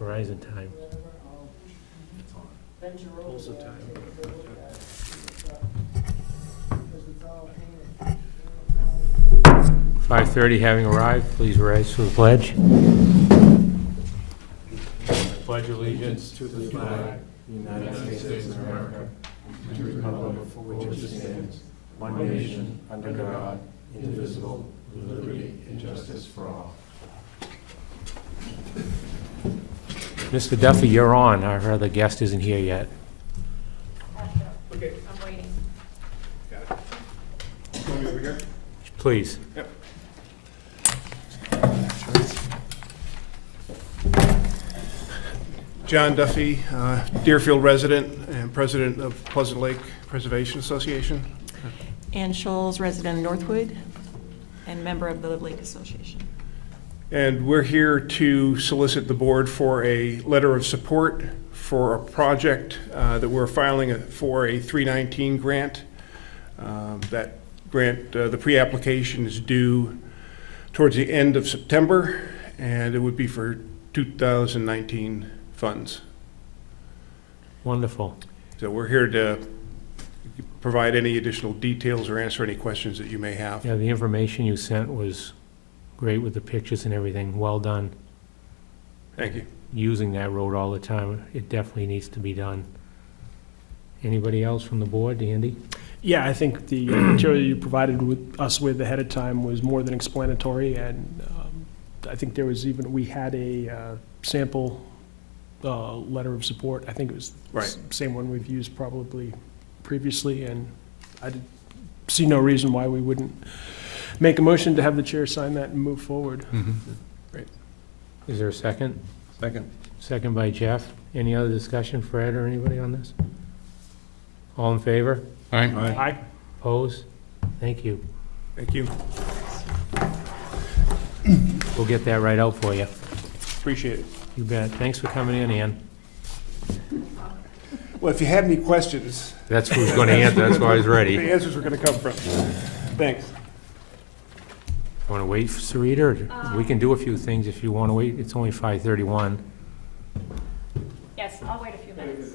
Verizon time. Also time. 5:30 having arrived, please rise for the pledge. Pledge allegiance To the flag, United States of America, and to the republic for which it stands, one nation, under God, indivisible, with liberty and justice for all. Mr. Duffy, you're on. Our other guest isn't here yet. Okay. I'm waiting. Got it. Want me over here? Please. Yep. John Duffy, Deerfield resident and president of Pleasant Lake Preservation Association. Ann Scholes, resident of Northwood, and member of the Live Lake Association. And we're here to solicit the board for a letter of support for a project that we're filing for a 319 grant. That grant, the pre-application is due towards the end of September, and it would be for 2019 funds. Wonderful. So we're here to provide any additional details or answer any questions that you may have. Yeah, the information you sent was great with the pictures and everything. Well done. Thank you. Using that road all the time, it definitely needs to be done. Anybody else from the board? Andy? Yeah, I think the material you provided us with ahead of time was more than explanatory, and I think there was even, we had a sample letter of support. I think it was the Right. same one we've used probably previously, and I see no reason why we wouldn't make a motion to have the chair sign that and move forward. Great. Is there a second? Second. Second by Jeff. Any other discussion, Fred or anybody on this? All in favor? Aye. Opposed? Thank you. Thank you. We'll get that right out for you. Appreciate it. You bet. Thanks for coming in, Ann. Well, if you have any questions, That's who's going to answer. That's why I was ready. the answers are going to come from. Thanks. Want to wait for Sarita, or we can do a few things if you want to wait. It's only 5:31. Yes, I'll wait a few minutes.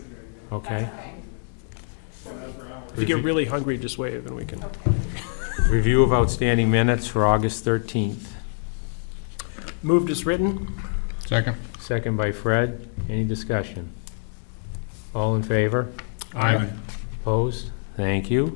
Okay. If you get really hungry, just wave and we can. Review of outstanding minutes for August 13th. Moved as written. Second. Second by Fred. Any discussion? All in favor? Aye. Opposed? Thank you.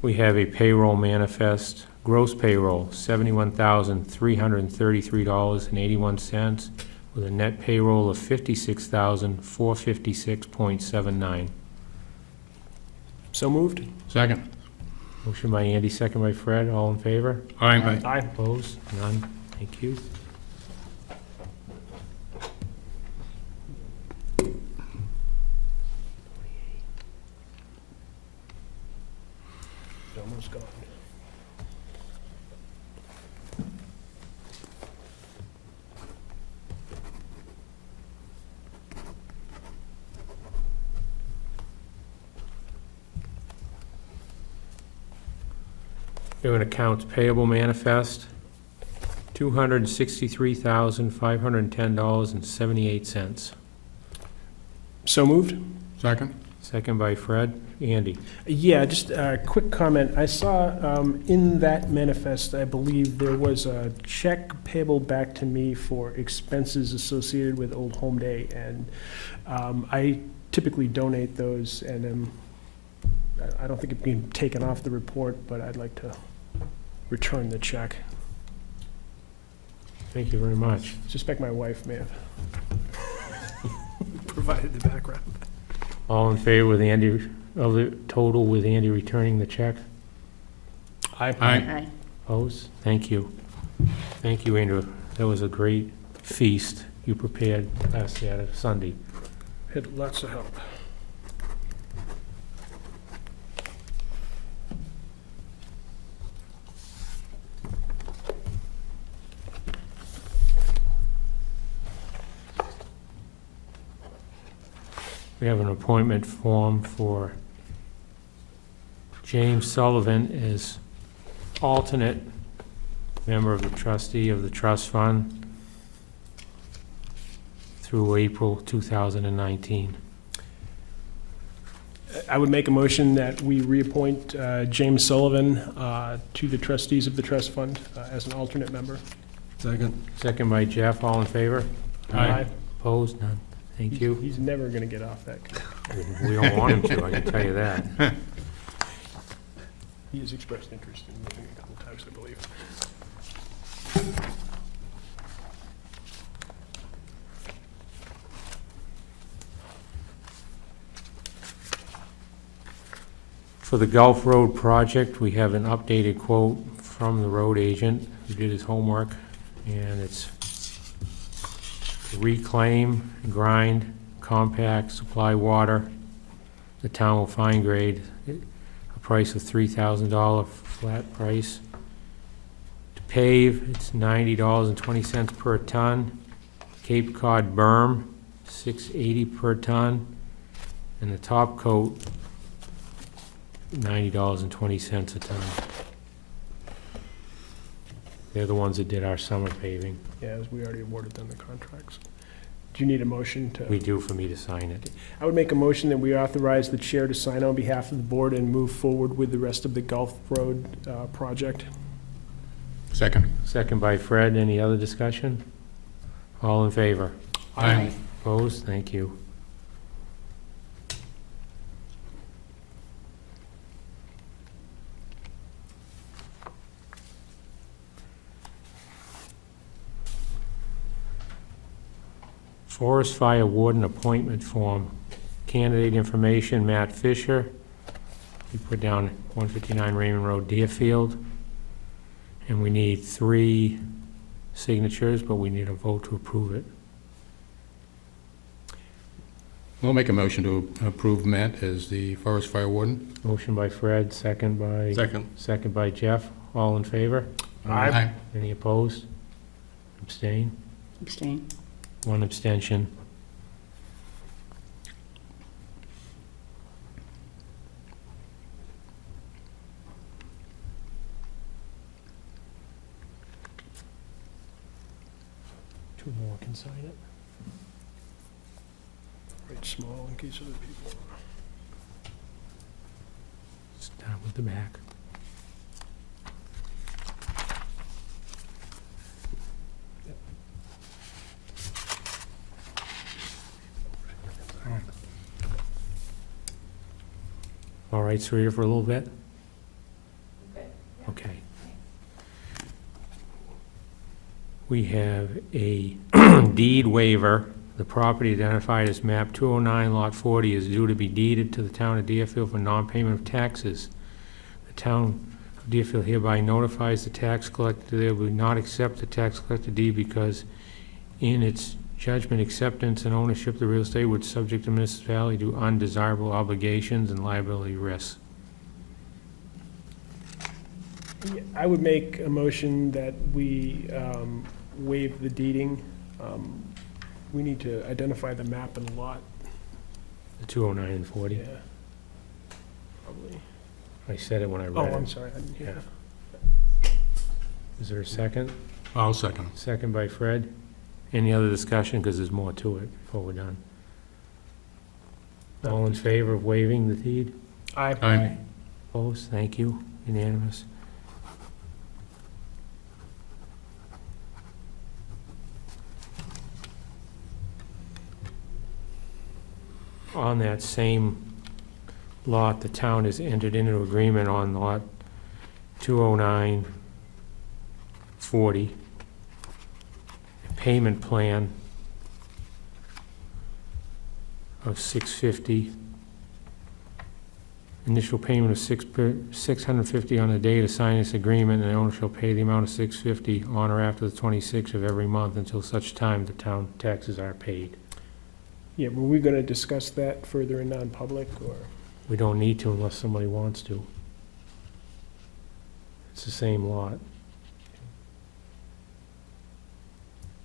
We have a payroll manifest, gross payroll, $71,333.81, with a net payroll of $56,456.79. So moved. Second. Motion by Andy, second by Fred. All in favor? Aye. Aye. Opposed? None. Thank you. Almost gone. We have an accounts payable manifest, $263,510.78. So moved. Second. Second by Fred. Andy? Yeah, just a quick comment. I saw in that manifest, I believe there was a check payable back to me for expenses associated with Old Home Day, and I typically donate those, and I don't think it's being taken off the report, but I'd like to return the check. Thank you very much. Suspect my wife may have provided the background. All in favor with Andy, of the total with Andy returning the check? Aye. Aye. Opposed? Thank you. Thank you, Andrew. That was a great feast you prepared last Sunday. Had lots of help. We have an appointment form for James Sullivan as alternate member of the trustee of the trust fund through April 2019. I would make a motion that we reappoint James Sullivan to the trustees of the trust fund as an alternate member. Second. Second by Jeff, all in favor? Aye. Opposed? None. Thank you. He's never going to get off that. We don't want him to, I can tell you that. He has expressed interest in moving a couple times, I believe. For the Gulf Road project, we have an updated quote from the road agent who did his homework, and it's reclaim, grind, compact, supply water. The town will fine grade, a price of $3,000 flat price. To pave, it's $90.20 per ton. Cape Cod berm, $6.80 per ton. And the top coat, $90.20 a ton. They're the ones that did our summer paving. Yeah, as we already awarded them the contracts. Do you need a motion to? We do for me to sign it. I would make a motion that we authorize the chair to sign on behalf of the board and move forward with the rest of the Gulf Road project. Second. Second by Fred. Any other discussion? All in favor? Aye. Opposed? Thank you. Forest Fire Warden Appointment Form. Candidate information, Matt Fisher. We put down 159 Raymond Road, Deerfield. And we need 3 signatures, but we need a vote to approve it. We'll make a motion to approve Matt as the forest fire warden. Motion by Fred, second by Jeff. All in favor? Aye. Any opposed? Abstain? Abstain. 1 abstention. Two more can sign it. Write small in case other people. Start with the back. All right, so we're here for a little bit? Okay. We have a deed waiver. The property identified as map 209, lot 40 is due to be deeded to the town of Deerfield for non-payment of taxes. The town of Deerfield hereby notifies the tax collector they will not accept the tax collector deed because in its judgment, acceptance and ownership of the real estate would subject the municipality to undesirable obligations and liability risks. Yeah, I would make a motion that we waive the deeding. We need to identify the map and lot. The 209 and 40. Yeah. Probably. I said it when I Oh, read I'm it. sorry. I didn't hear. Is there a second? I'll second. Second by Fred. Any other discussion? Because there's more to it before we're done. All in favor of waiving the deed? Aye. Aye. Opposed? Thank you. Unanimous. On that same lot, the town has entered into agreement on lot 20940. Payment plan of $650. Initial payment of $650 on the day to sign this agreement, and the owner shall pay the amount of $650 on or after the 26th of every month until such time the town taxes are paid. Yeah, were we going to discuss that further in non-public, or? We don't need to unless somebody wants to. It's the same lot.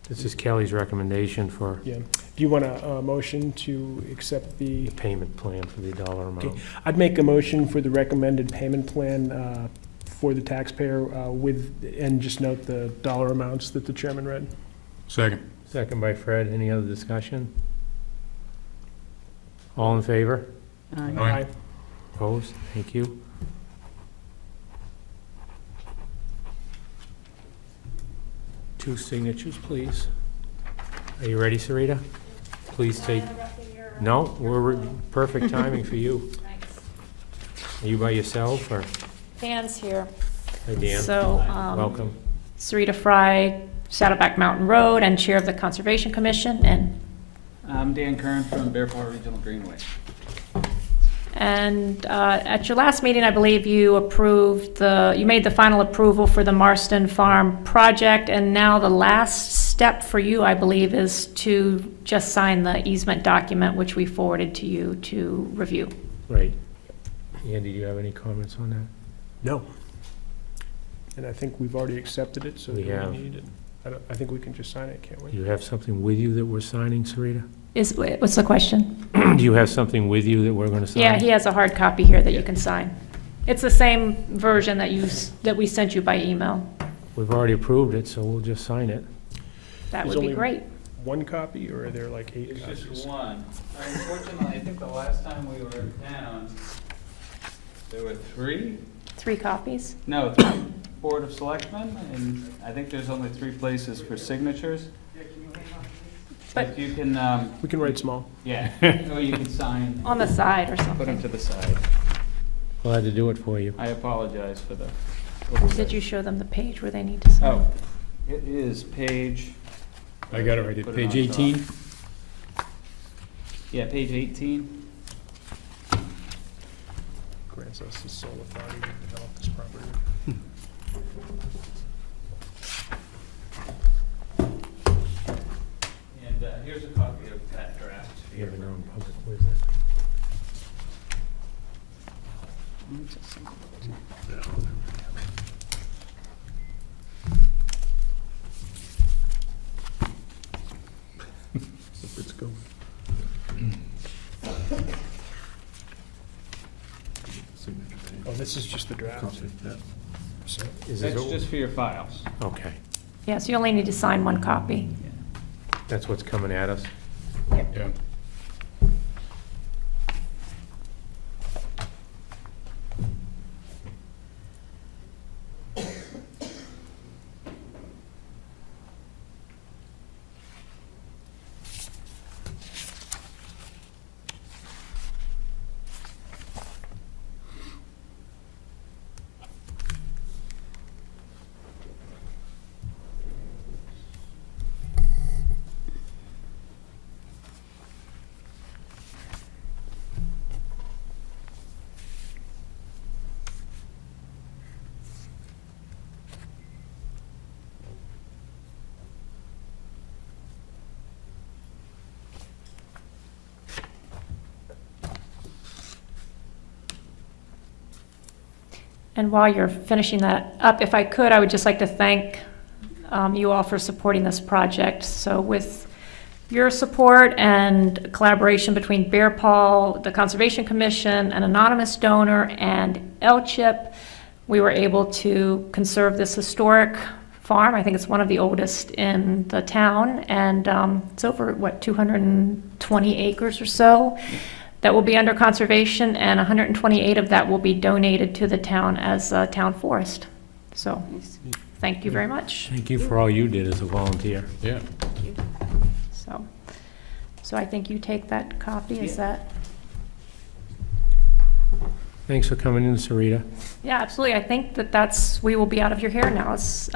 This is Kelly's recommendation for Yeah. Do you want a motion to accept the, the payment plan for the dollar amount. Okay. I'd make a motion for the recommended payment plan for the taxpayer with, and just note the dollar amounts that the chairman read. Second. Second by Fred. Any other discussion? All in favor? Aye. Opposed? Thank you. Two signatures, please. Are you ready, Sarita? Please take, no, perfect timing for you. Are you by yourself, or? Dan's here. Hi, Dan. So, Welcome. Sarita Fry, Saddleback Mountain Road, and Chair of the Conservation Commission, and I'm Dan Kern from Bear Paw Regional Greenway. at your last meeting, I believe you you made the final approval for the Marston Farm project, and now the last step for you, I believe, is to just sign the easement document, which we forwarded to you to review. Right. Andy, do you have any comments on that? No. And I think we've already accepted it, so We do have. we need it? I think we can just sign it, can't we? Do you have something with you that we're signing, Sarita? What's the question? Do you have something with you that we're gonna sign? Yeah, he has a hard copy here that you can sign. It's the same version that we sent you by email. We've already approved it, so we'll just sign it. That There's would be only- great. One copy, or are there like 8 It's copies? just one. Unfortunately, I think the last time we were in town, there were three? 3 copies. No, 3 Board of Selectmen, and I think there's only 3 places for signatures. But- If you can, We can write small. yeah, or you can sign, On the side or put them something. to the side. Glad to do it for you. I apologize for the. Did you show them the page where they need to sign? Oh, it is page. I got it right here. Put Page on top. 18. Yeah, page 18. Grants us the sole authority to develop this property. And here's a copy of that draft. You have a non-public, where's that? It's going. Oh, this is just the draft. So, Is That's this, just for your files. okay, Yeah, so you only need to sign 1 copy. that's what's coming at us. Yeah. And while you're finishing that up, if I could, I would just like to thank you all for supporting this project. So with your support and collaboration between Bear Paw, the Conservation Commission, an anonymous donor, and LCHIP, we were able to conserve this historic farm. I think it's one of the oldest in the town, and it's over, 220 acres or so that will be under conservation, and 128 of that will be donated to the town as a town forest. So, thank you very much. Thank you for all you did as a volunteer. Yeah. So I think you take that copy, is that? Thanks for coming in, Sarita. Yeah, absolutely. I think we will be out of your hair now as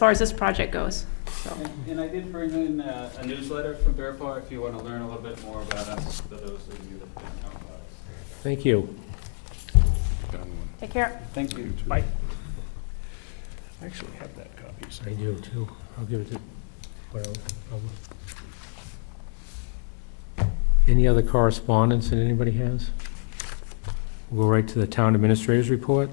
far as this project goes. So, And I did bring in a newsletter from Bear Paw if you want to learn a little bit more about us, for those of you that don't know about us. Thank you. Done one. take care. Thank you. bye. I actually have that copy. so- I do too. I'll give it to, well, any other correspondence that anybody has? We'll go right to the town administrator's report.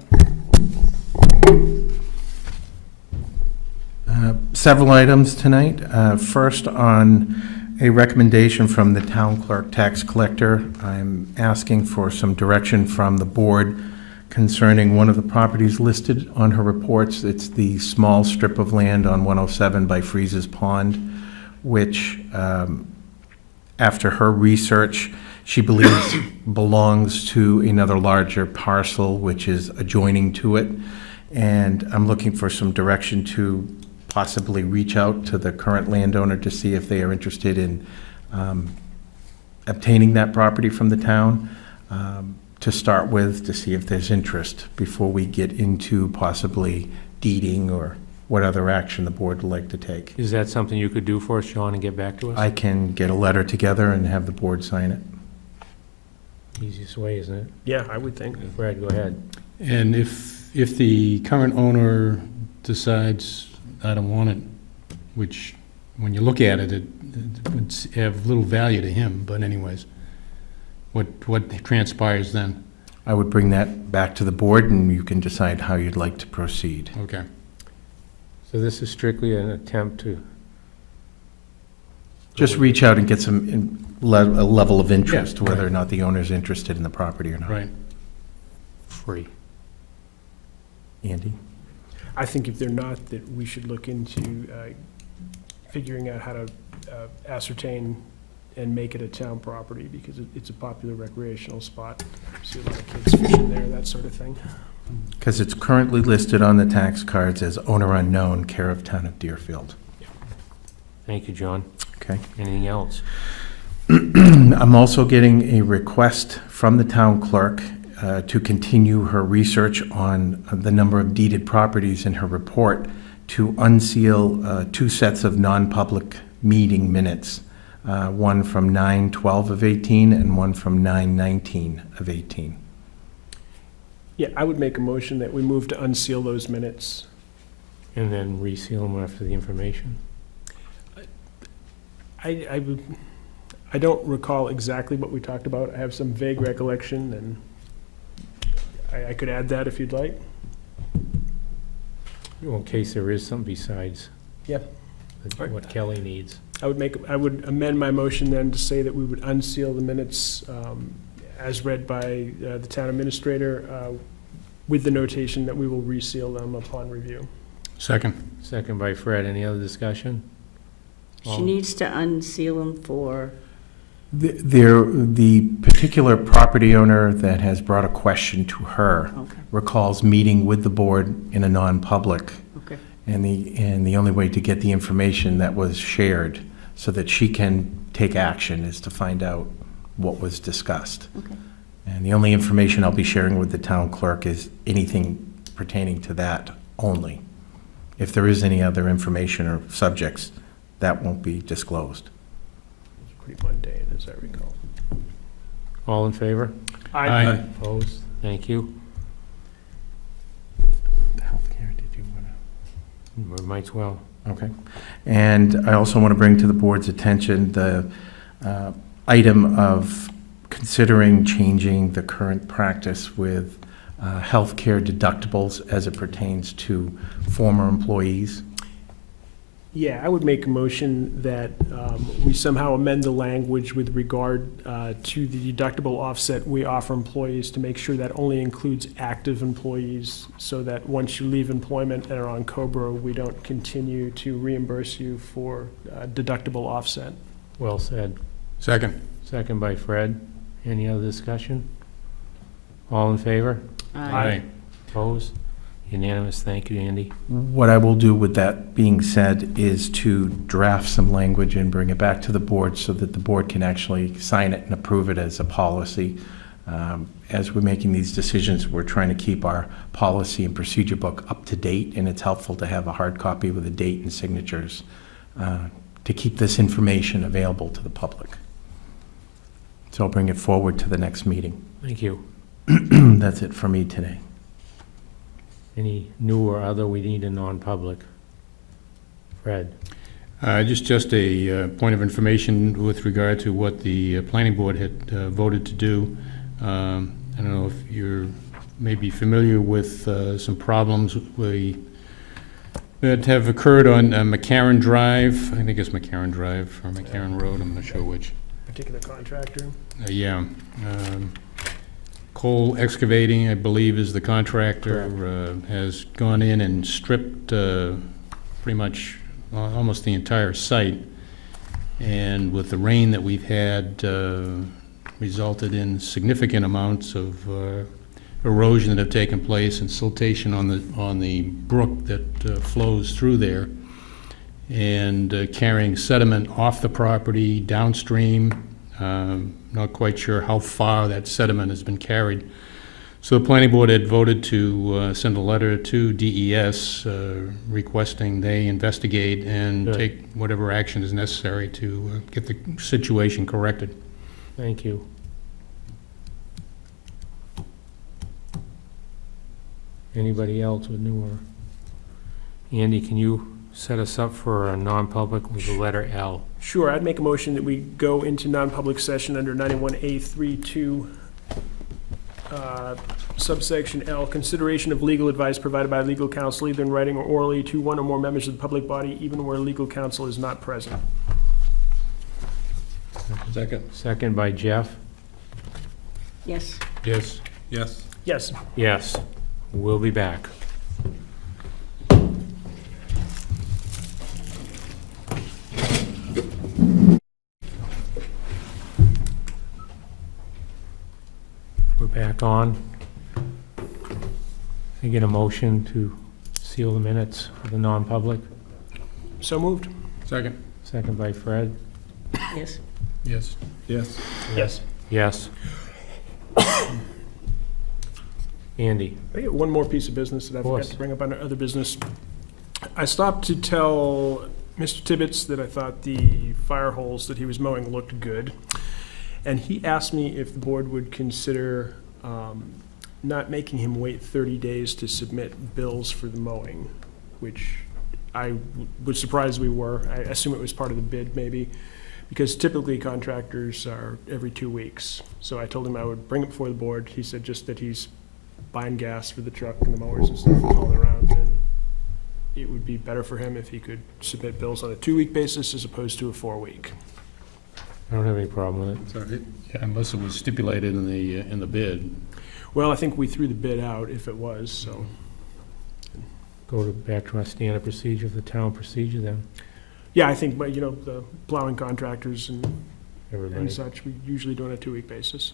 several items tonight. First, on a recommendation from the town clerk tax collector, I'm asking for some direction from the board concerning one of the properties listed on her reports. It's the small strip of land on 107 by Freeze's Pond, which, after her research, she believes belongs to another larger parcel which is adjoining to it. And I'm looking for some direction to possibly reach out to the current landowner to see if they are interested in obtaining that property from the town, to start with, to see if there's interest before we get into possibly deeding or what other action the board would like to take. Is that something you could do for us, Sean, and get back to us? I can get a letter together and have the board sign it. Easiest way, isn't it? Yeah, I would think. Brad, go ahead. And if the current owner decides, I don't want it, which, when you look at it, it would have little value to him, but anyways, what transpires then? I would bring that back to the board, and you can decide how you'd like to proceed. Okay. So this is strictly an attempt to... Just reach out and get some a level of interest, Yeah, whether or right. not the owner's interested in the property or not. Right. Free. Andy? I think if they're not, that we should look into figuring out how to ascertain and make it a town property, because it's a popular recreational spot. See a lot of kids fishing there, that sort of thing. Because it's currently listed on the tax cards as owner unknown, care of town of Deerfield. Thank you, John. Okay. Anything else? I'm also getting a request from the town clerk to continue her research on the number of deeded properties in her report to unseal 2 sets of non-public meeting minutes, one from 9/12 of 18 and one from 9/19 of 18. Yeah, I would make a motion that we move to unseal those minutes. And then reseal them after the information? I don't recall exactly what we talked about. I have some vague recollection, and I could add that if you'd like. In case there is something besides Yeah. what Kelly needs. I would amend my motion then to say that we would unseal the minutes as read by the town administrator, with the notation that we will reseal them upon review. Second. Second by Fred. Any other discussion? She needs to unseal them for, The particular property owner that has brought a question to her okay, recalls meeting with the board in a non-public, okay. and the only way to get the information that was shared so that she can take action is to find out what was discussed. Okay. And the only information I'll be sharing with the town clerk is anything pertaining to that only. If there is any other information or subjects, that won't be disclosed. It's pretty mundane, as I recall. All in favor? Aye. Opposed? Thank you. Healthcare, did you want to? We might as well. Okay. And I also want to bring to the board's attention the item of considering changing the current practice with healthcare deductibles as it pertains to former employees. Yeah, I would make a motion that we somehow amend the language with regard to the deductible offset we offer employees to make sure that only includes active employees, so that once you leave employment and are on COBRA, we don't continue to reimburse you for deductible offset. Well said. Second. Second by Fred. Any other discussion? All in favor? Aye. Opposed? Unanimous. Thank you, Andy. What I will do with that being said is to draft some language and bring it back to the board so that the board can actually sign it and approve it as a policy. As we're making these decisions, we're trying to keep our policy and procedure book up to date, and it's helpful to have a hard copy with a date and signatures to keep this information available to the public. So I'll bring it forward to the next meeting. Thank you. That's it for me today. Any new or other we need in non-public? Fred? Just a point of information with regard to what the planning board had voted to do. I don't know if you're maybe familiar with some problems we that have occurred on McCarran Drive, I think it's McCarran Drive, or McCarran Road, I'm not sure which. Particular contractor. Yeah. Cole Excavating, I believe, is the contractor, has gone in and stripped pretty much almost the entire site. And with the rain that we've had, resulted in significant amounts of erosion that have taken place and siltation on the brook that flows through there, and carrying sediment off the property downstream. Not quite sure how far that sediment has been carried. So the planning board had voted to send a letter to DES requesting they investigate and Good. take whatever action is necessary to get the situation corrected. Thank you. Anybody else with newer? Andy, can you set us up for a non-public with the letter L? Sure, I'd make a motion that we go into non-public session under 91A32, subsection L, consideration of legal advice provided by legal counsel, either in writing or orally, to one or more members of the public body, even where legal counsel is not present. Second. Second by Jeff? Yes. Yes. Yes. Yes. Yes. We'll be back. We're back on. I get a motion to seal the minutes for the non-public. So moved? Second. Second by Fred. Yes. Yes. Yes. Yes. Yes. Andy? I got one more piece of business that I forgot course. to bring up under other business. I stopped to tell Mr. Tibbetts that I thought the fire holes that he was mowing looked good. And he asked me if the board would consider not making him wait 30 days to submit bills for the mowing, which I was surprised we were. I assume it was part of the bid maybe, because typically contractors are every 2 weeks. So I told him I would bring it before the board. He said just that he's buying gas for the truck and the mowers and stuff and hauling around, and it would be better for him if he could submit bills on a 2-week basis as opposed to a 4-week. I don't have any problem with it. Sorry. Yeah, unless it was stipulated in the bid. Well, I think we threw the bid out if it was, so. Back to our standard procedure, the town procedure then, Yeah, I think, but the plowing contractors and everybody. such, we usually do it on a 2-week basis.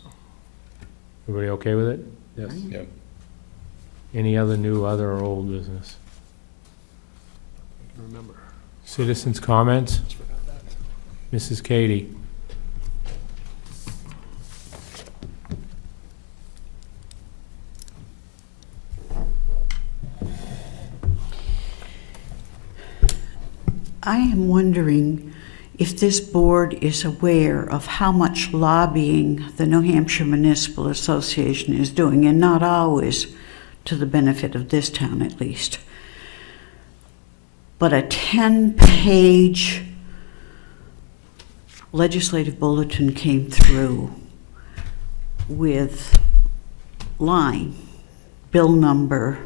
Everybody okay with it? Yes. Yep. Any other new, other, or old business? Remember. Citizens' comments? Just forgot that. Mrs. Katie? I am wondering if this board is aware of how much lobbying the New Hampshire Municipal Association is doing, and not always to the benefit of this town at least. But a 10-page legislative bulletin came through with line, bill number,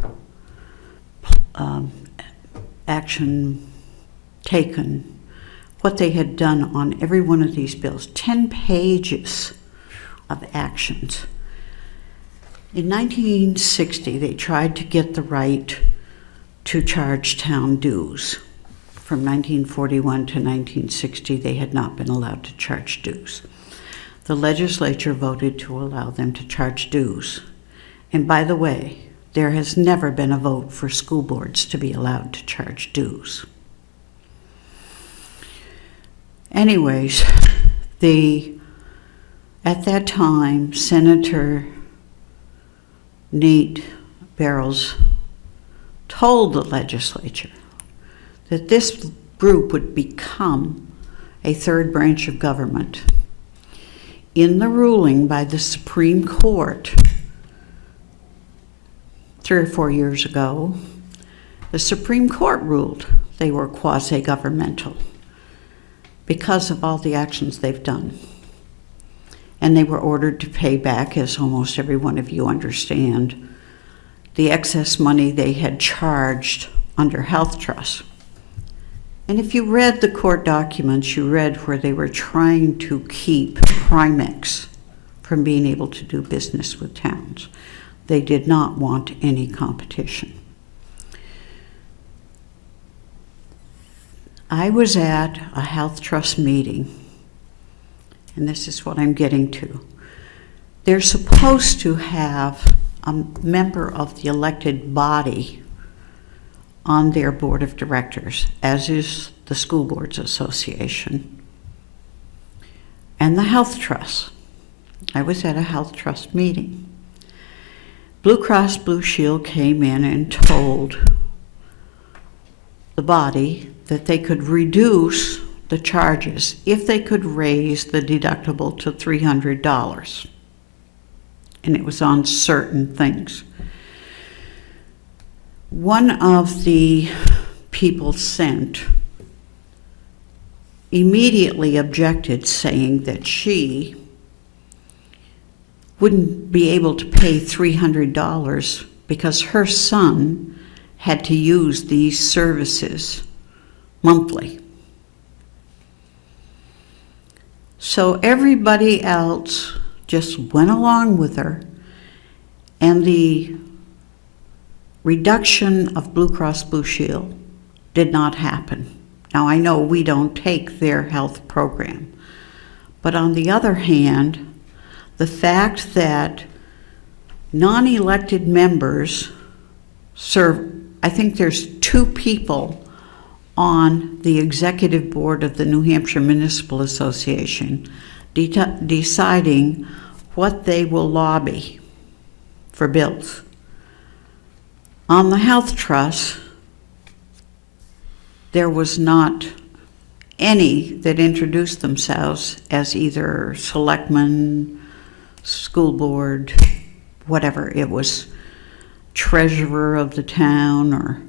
action taken, what they had done on every one of these bills. 10 pages of actions. In 1960, they tried to get the right to charge town dues. From 1941 to 1960, they had not been allowed to charge dues. The legislature voted to allow them to charge dues. And by the way, there has never been a vote for school boards to be allowed to charge dues. Anyways, at that time, Senator Nate Barrows told the legislature that this group would become a third branch of government. In the ruling by the Supreme Court 3 or 4 years ago, the Supreme Court ruled they were quasi-governmental because of all the actions they've done. And they were ordered to pay back, as almost every one of you understand, the excess money they had charged under Health Trust. And if you read the court documents, you read where they were trying to keep Primex from being able to do business with towns. They did not want any competition. I was at a Health Trust meeting, and this is what I'm getting to. They're supposed to have a member of the elected body on their board of directors, as is the School Boards Association and the Health Trust. I was at a Health Trust meeting. Blue Cross Blue Shield came in and told the body that they could reduce the charges if they could raise the deductible to $300. And it was on certain things. One of the people sent immediately objected, saying that she wouldn't be able to pay $300 because her son had to use these services monthly. So everybody else just went along with her, and the reduction of Blue Cross Blue Shield did not happen. Now, I know we don't take their health program, but on the other hand, the fact that non-elected members serve, I think there's 2 people on the executive board of the New Hampshire Municipal Association deciding what they will lobby for bills. On the Health Trust, there was not any that introduced themselves as either selectmen, school board, whatever. It was treasurer of the town or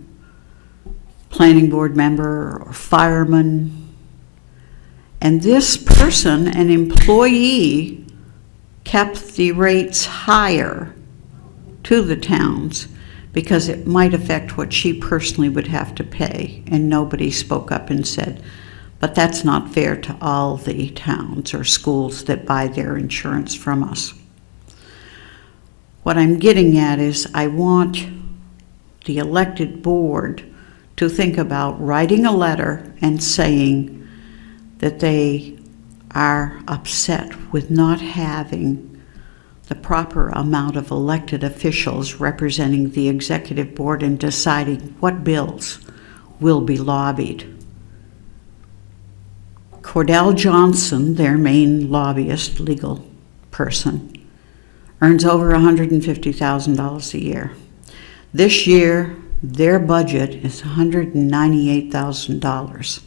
planning board member or fireman. And this person, an employee, kept the rates higher to the towns because it might affect what she personally would have to pay. And nobody spoke up and said, but that's not fair to all the towns or schools that buy their insurance from us. What I'm getting at is I want the elected board to think about writing a letter and saying that they are upset with not having the proper amount of elected officials representing the executive board and deciding what bills will be lobbied. Cordell Johnson, their main lobbyist, legal person, earns over $150,000 a year. This year, their budget is $198,000.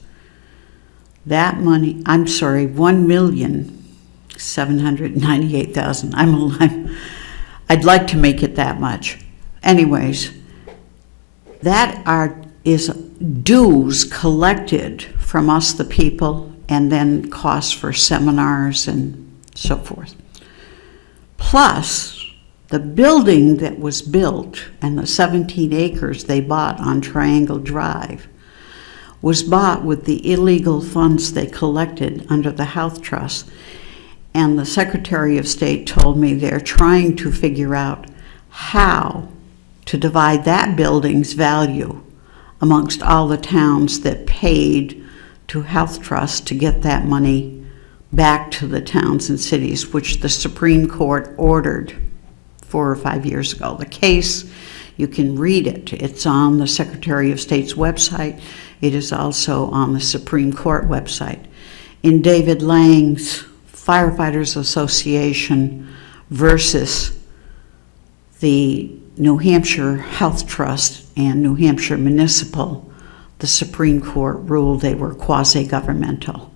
That money, I'm sorry, $1,798,000. I'd like to make it that much. Anyways, that is dues collected from us, the people, and then costs for seminars and so forth. Plus, the building that was built and the 17 acres they bought on Triangle Drive was bought with the illegal funds they collected under the Health Trust. And the Secretary of State told me they're trying to figure out how to divide that building's value amongst all the towns that paid to Health Trust to get that money back to the towns and cities, which the Supreme Court ordered 4 or 5 years ago. The case, you can read it. It's on the Secretary of State's website. It is also on the Supreme Court website. In David Lang's Firefighters Association versus the New Hampshire Health Trust and New Hampshire Municipal, the Supreme Court ruled they were quasi-governmental.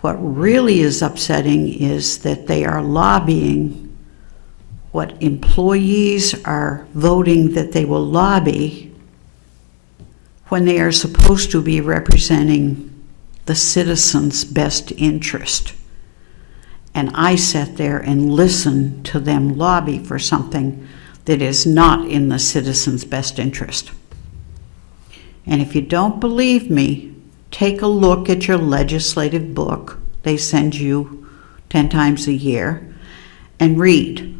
What really is upsetting is that they are lobbying what employees are voting that they will lobby when they are supposed to be representing the citizens' best interest. And I sat there and listened to them lobby for something that is not in the citizens' best interest. And if you don't believe me, take a look at your legislative book they send you 10 times a year and read.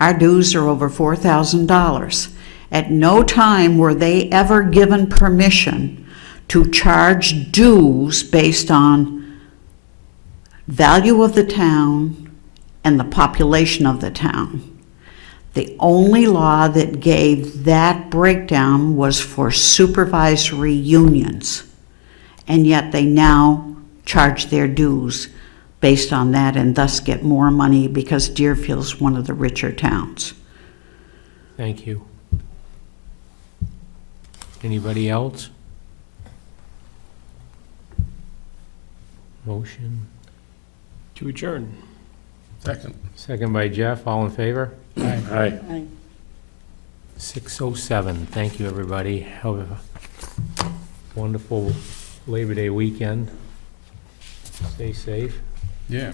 Our dues are over $4,000. At no time were they ever given permission to charge dues based on value of the town and the population of the town. The only law that gave that breakdown was for supervisory unions, and yet they now charge their dues based on that and thus get more money because Deerfield's one of the richer towns. Thank you. Anybody else? Motion? To adjourn. Second. Second by Jeff, all in favor? Aye. 6:07, thank you, everybody. Have a wonderful Labor Day weekend. Stay safe. Yeah.